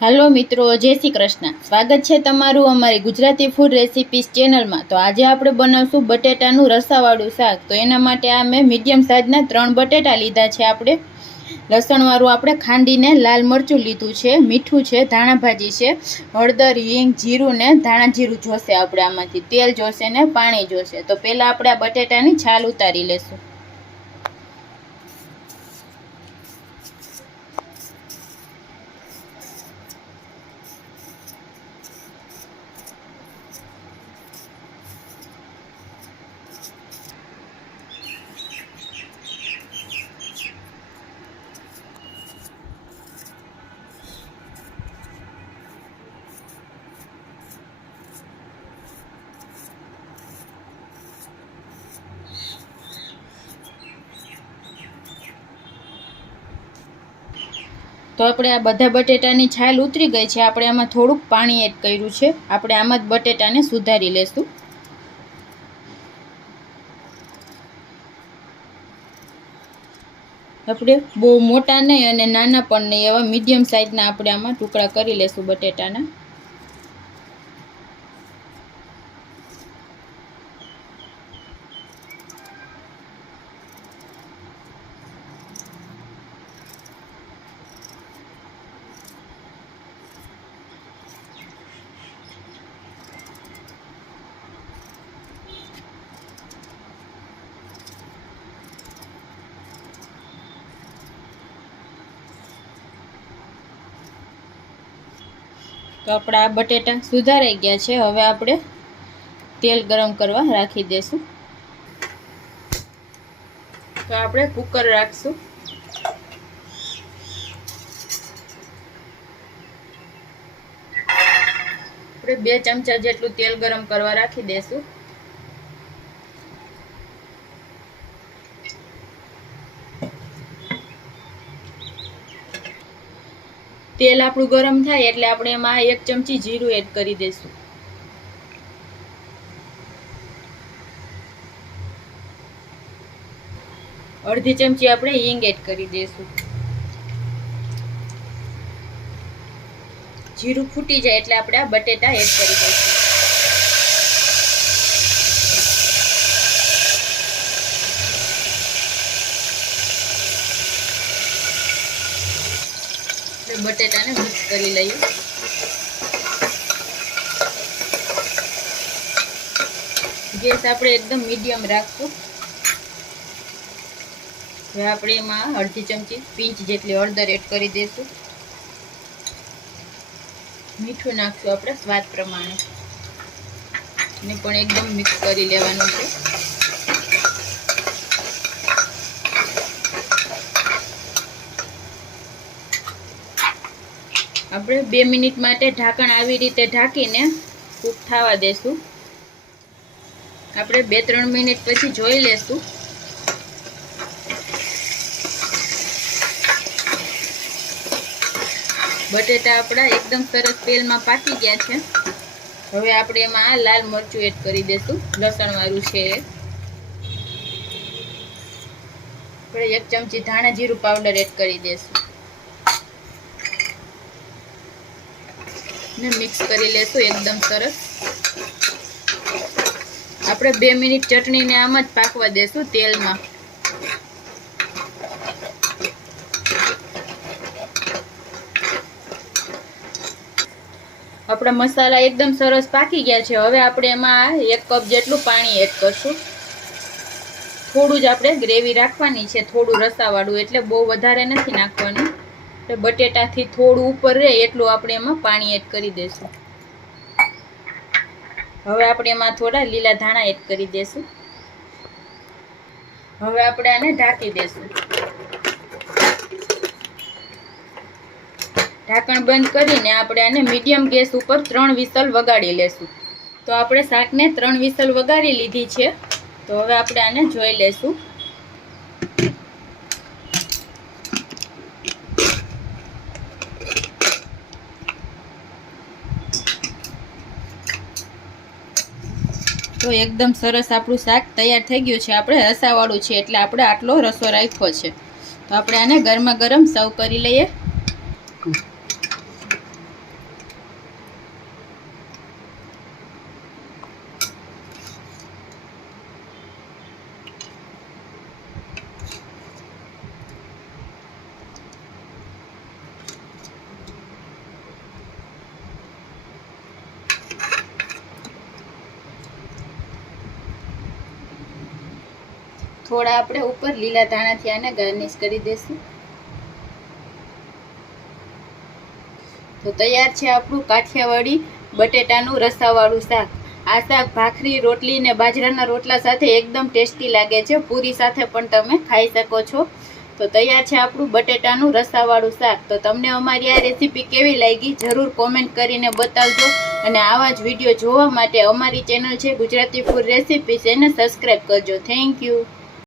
હાલો મિત્રો, જય શ્રી કૃષ્ણ. સ્વાગત છે તમારું અમારી ગુજરાતી ફૂડ રેસિપીસ ચેનલમાં તો આજે આપણે બનાવશું બટેટાનું રસાવાળું શાક. તો એના માટે આ મેં મીડિયમ સાઇઝના ત્રણ બટેટા લીધા છે આપણે. લસણવાળું આપણે ખાંડીને લાલ મરચું લીધું છે, મીઠું છે, ધાણા ભાજી છે, હળદર, હિંગ, જીરું ને ધાણા જીરું જોશે આપણે આમાંથી. તેલ જોશે ને પાણી જોશે. તો પહેલાં આપણે આ બટેટાની છાલ ઉતારી લેશું. તો આપણે આ બધા બટેટાની છાલ ઉતરી ગઈ છે. આપણે આમાં થોડુંક પાણી એડ કર્યું છે. આપણે આમાં જ બટેટાને સુધારી લેશું. આપણે બહુ મોટા નહીં અને નાના પણ નહીં, એવા મીડિયમ સાઇઝના આપણે આમાં ટુકડા કરી લેશું બટેટાના. તો આપણા બટેટા સુધારાઈ ગયા છે. હવે આપણે તેલ ગરમ કરવા રાખી દઈશું તો આપણે કુકર રાખશું. આપણે બે ચમચા જેટલું તેલ ગરમ કરવા રાખી દેશું. તેલ આપણું ગરમ થાય એટલે આપણે એમાં એક ચમચી જીરું એડ કરી દઈશું અડધી ચમચી આપણે હિંગ એડ કરી દઈશું જીરું ફૂટી જાય એટલે આપણે આ બટેટા એડ કરી દઈશું આપણે બટેટાને મિક્સ કરી લઈએ. ગેસ આપણે એકદમ મીડિયમ રાખશું. હવે આપણે એમાં અડધી ચમચી પીંચ જેટલી હળદર એડ કરી દઈશું. મીઠું નાખશું આપણે સ્વાદ પ્રમાણે. ને પણ એકદમ મિક્સ કરી લેવાનું છે. આપણે બે મિનિટ માટે ઢાંકણ આવી રીતે ઢાંકીને કૂક થવા દેશું. આપણે બે ત્રણ મિનિટ પછી જોઈ લેશું. બટેટા આપણા એકદમ સરસ તેલમાં પાકી ગયા છે. હવે આપણે એમાં લાલ મરચું એડ કરી દઈશું લસણવાળું છે આપણે એક ચમચી ધાણા જીરું પાવડર એડ કરી દઈશું ને મિક્સ કરી લેશું એકદમ સરસ. આપણે બે મિનિટ ચટણીને આમ જ પાકવા દેશું તેલમાં. આપણા મસાલા એકદમ સરસ પાકી ગયા છે. હવે આપણે એમાં એક કપ જેટલું પાણી એડ કરશું. થોડું જ આપણે ગ્રેવી રાખવાની છે. થોડું રસાવાળું, એટલે બહુ વધારે નથી નાખવાનું. એટલે બટેટાથી થોડું ઉપર રહે એટલું આપણે એમાં પાણી એડ કરી દઈશું. હવે આપણે એમાં થોડા લીલા ધાણા એડ કરી દઈશું. હવે આપણે આને ઢાંકી દઈશું. ઢાંકણ બંધ કરીને આપણે આને મીડિયમ ગેસ ઉપર ત્રણ વિસલ વગાડી લેશું. તો આપણે શાકને ત્રણ વિસલ વગાડી લીધી છે. તો હવે આપણે આને જોઈ લેશું તો એકદમ સરસ આપણું શાક તૈયાર થઈ ગયું છે. આપણે રસાવાળું છે એટલે આપણે આટલો રસો રાખ્યો છે. તો આપણે આને ગરમા ગરમ સર્વ કરી લઈએ. થોડા આપણે ઉપર લીલા ધાણાથી આને ગાર્નિશ કરી દઈશું તો તૈયાર છે આપણું કાઠિયાવાડી બટેટાનું રસાવાળું શાક. આ શાક ભાખરી, રોટલી ને બાજરાના રોટલા સાથે એકદમ ટેસ્ટી લાગે છે. પૂરી સાથે પણ તમે ખાઈ શકો છો. તો તૈયાર છે આપણું બટેટાનું રસાવાળું શાક. તો તમને અમારી આ રેસીપી કેવી લાગી જરૂર કોમેન્ટ કરીને બતાવજો. અને આવા જ વીડિયો જોવા માટે અમારી ચેનલ છે ગુજરાતી ફૂડ રેસીપીસ એને સબસ્ક્રાઈબ કરજો. Thank you.